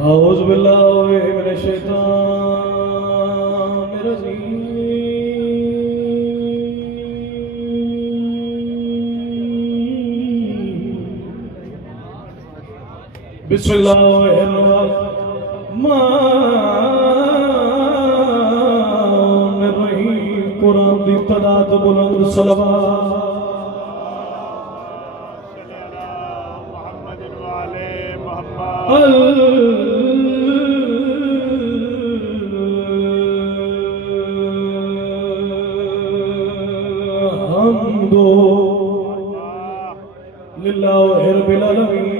اعوذ باللہ من الشیطان الرجیم بسم اللہ الرحمن الرحیم قرآن دی تعداد بلند صلوات الحمد للہ رب العالمین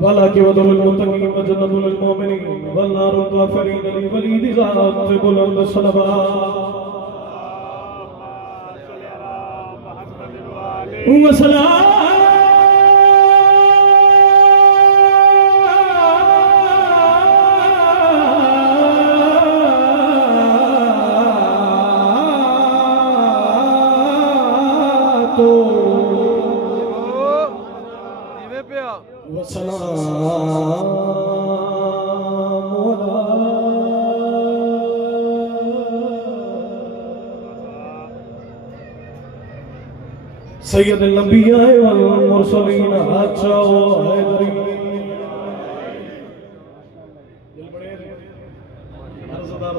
والعاقبۃ للمتقین وجنۃ للمؤمنین والنار الکافرین لولید ذات بلند صلوات وسلام سید الانبیاء والمرسلین حاجہ و حیدری دل بڑے عرضدار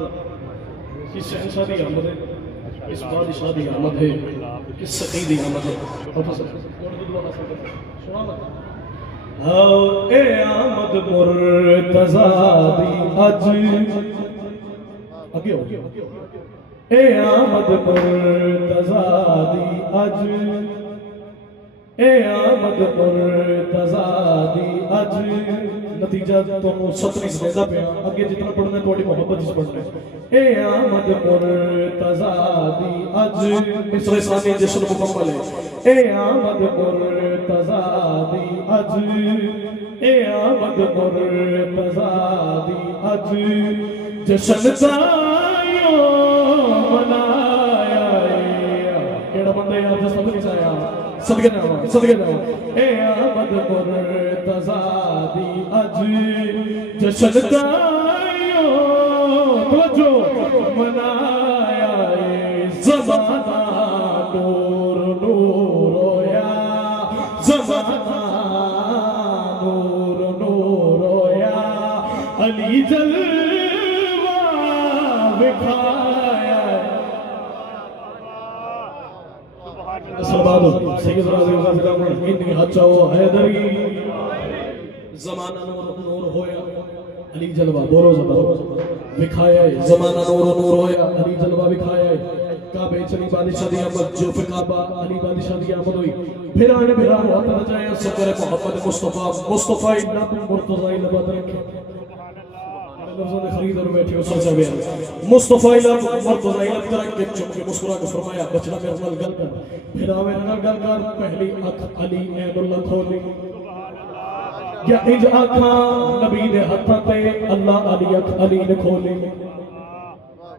کس شہنشاہ دی آمد ہے کس بادشاہ دی آمد ہے کس سقی دی آمد ہے اے آمد مرتضیٰ دی اج اگے ہو اے آمد مرتضیٰ دی اج اے آمد مرتضیٰ دی اج نتیجہ تو ستری سے دیتا پیا اگے جتنا پڑھنا ہے تھوڑی محبت جس پڑھنا ہے اے آمد مرتضیٰ دی اج مصر ثانی جشن مکمل ہے اے آمد مرتضیٰ دی اج اے آمد مرتضیٰ دی اج جشن دائیوں منایا کیڑا بندہ یاد جس پتہ نہیں چاہیا صدقے جاؤ اے آمد مرتضیٰ دی اج جشن دائیوں توجہ منایا زمانہ نور نور ہویا زمانہ نور نور ہویا علی جلوہ بکھایا صلوات سید راضی اللہ کا انی حجہ و حیدری زمانہ نور ہویا علی جلوہ بولو زبر بکھایا ہے زمانہ نور ہویا علی جلوہ بکھایا ہے کعبے چلی بادشاہ دی آمد جو پہ کعبہ علی بادشاہ دی آمد ہوئی بھیرانے ہوتا رجائے سکر محمد مصطفیٰ نبی مرتضی لباد رکھے لفظوں نے خرید اور بیٹھے ہو سوچا بیان مصطفیٰ مرتضی لباد رکھے چونکہ مسکرا کے فرمایا بچنا میرے نال گل کر بھیراوے نال گل کر پہلی اکھ علی عین اللہ کھولی یا انج آنکھاں نبی دے ہتھاں تے اللہ علی اکھ علی نے کھولی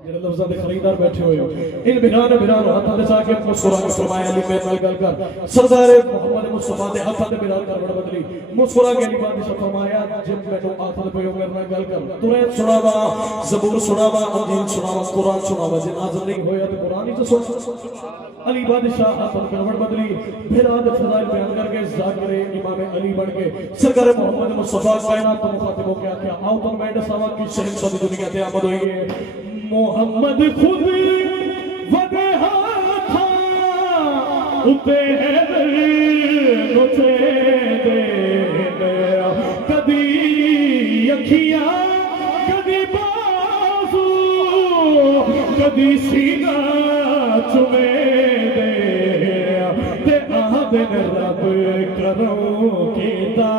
جڑے لفظاں دے خریدار بیٹھے ہوئے ان بھیران ہتھاں دے جا کے مسکرا کے فرمایا علی میرے نال گل کر سردار محمد مصطفیٰ دے ہتھاں تے بھیران کر بڑا بدلی مسکرا کے علی بادشاہ فرمایا جب مینوں آخر پہ میرے نال گل کر تورے سناوا زبور سناوا انجیل سناوا قرآن سناوا جے نازل نہیں ہویا تے قرآن ہی تو سن علی بادشاہ ہتھاں تے بڑا بدلی بھیران دے فضائل بیان کر کے ذاکر امام علی بن کے سرکار محمد مصطفیٰ کائنات کو مخاطب ہو کے آکھیا آؤ تم میں دساواں کہ شہنشاہ دی دنیا تے آمد ہوئی ہے محمد خود ودہا تھا اتے نچے دے کدی اکھیاں کدی بازو کدی سینہ چمے دے تے آدن رب کروں کیتا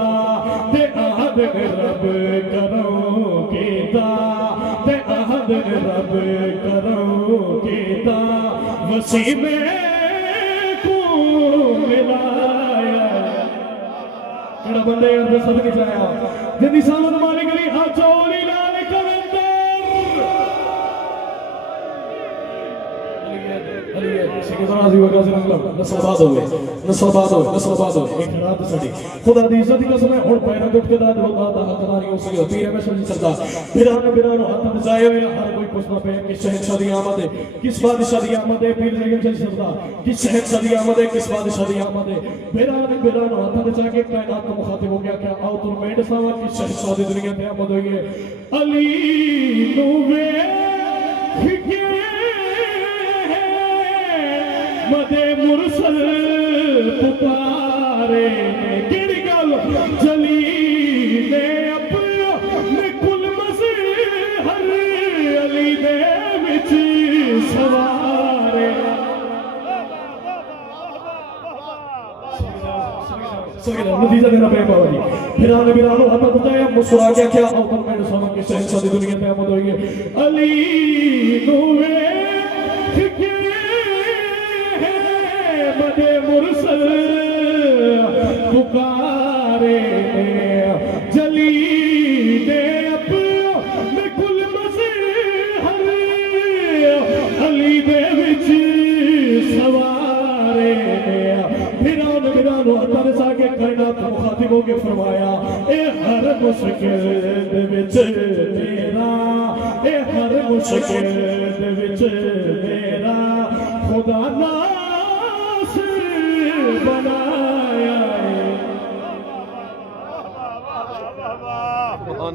تے آدن رب کروں کیتا تے آدن رب کروں کیتا وسیع کو ملایا کڑا بندے اندر صدقے چاہیا جنی سامن مالک علی حاجہ علی لال کلندر علی سیدنا غازی وغیرہ سے نکلا نسل آباد ہوئے نسل آباد ہوئے نسل آباد ہوئے ایک رات سڑی خدا دی عزت کی قسم ہے ہن پیرا ٹوٹ کے داد ہو بات حقدار نہیں ہو سکے پیر میں سمجھ سکتا بیرانو ہاتھ بجائے ہوئے ہر کوئی پوچھنا پہ کہ شہنشاہ دی آمد ہے کس بادشاہ دی آمد ہے پیر نہیں سمجھ سکتا کس شہنشاہ دی آمد ہے کس بادشاہ دی آمد ہے بیرانو ہاتھ بجا کے کائنات کو مخاطب ہو گیا کیا آؤ تم میڈ ساوا کس شہنشاہ دی دنیا تے آمد ہوئی ہے علی نوے مدے مرسل پکارے کیڑی گل جلی نے اپنے کل مظہر علی دے وچ سوارے نتیجہ دینا پہ بابا جی بیرانو ہاتھ بتایا مسرا گیا کیا اوپر میں سامنے کے شہنشاہ دی دنیا پہ آمد ہوئی ہے علی نوے مدے مرسل پکارے جلی دے اپنے کل مظہر علی دے وچ سوارے بیرانو ہاتھ سا کے کائنات مخاطب ہو کے فرمایا اے ہر مشکل دے وچ تیرا اے ہر مشکل دے وچ